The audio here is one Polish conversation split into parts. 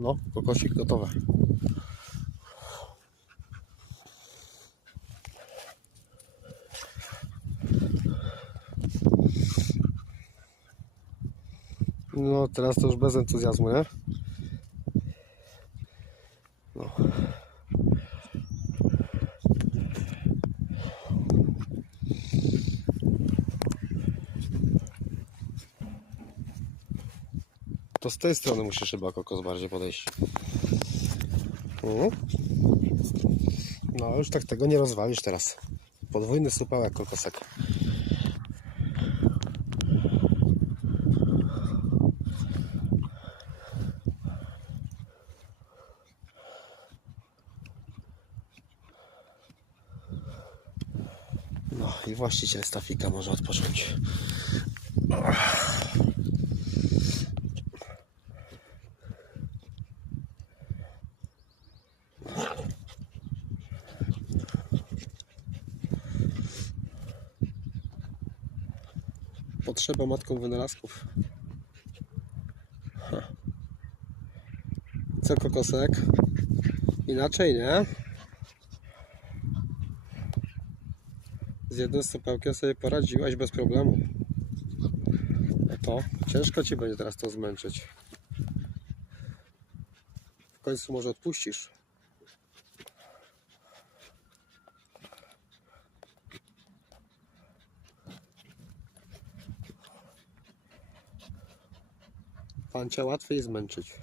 No, kokosik gotowe. No, teraz to już bez entuzjazmu, nie? No. To z tej strony musisz chyba kokos bardziej podejść. Mhm. No, już tak tego nie rozwalisz teraz. Podwójny supełek kokosek. No i właściciel stafika może odpocząć. Potrzeba matką wynalazków. Ha. Co kokosek? Inaczej, nie? Z jednym stopełkiem sobie poradziłaś bez problemu. To ciężko ci będzie teraz to zmęczyć. W końcu może odpuścisz. Pancia łatwiej zmęczyć.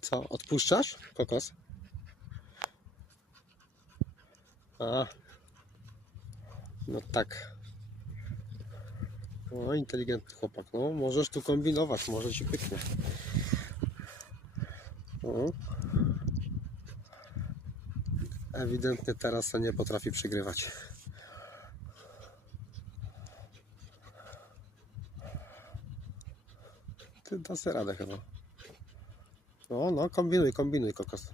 Co, odpuszczasz, kokos? A, no tak. O, inteligentny chłopak. No, możesz tu kombinować, może ci pyknie. Ewidentnie teraz nie potrafi przegrywać. Ty da radę chyba. No, no, kombinuj, kombinuj, kokos.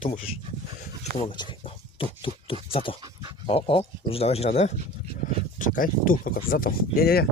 Tu musisz. Ci pomogę, czekaj. O, tu, tu, tu, za to. O, o, już dałeś radę? Czekaj, tu, kokos, za to. Nie, nie, nie.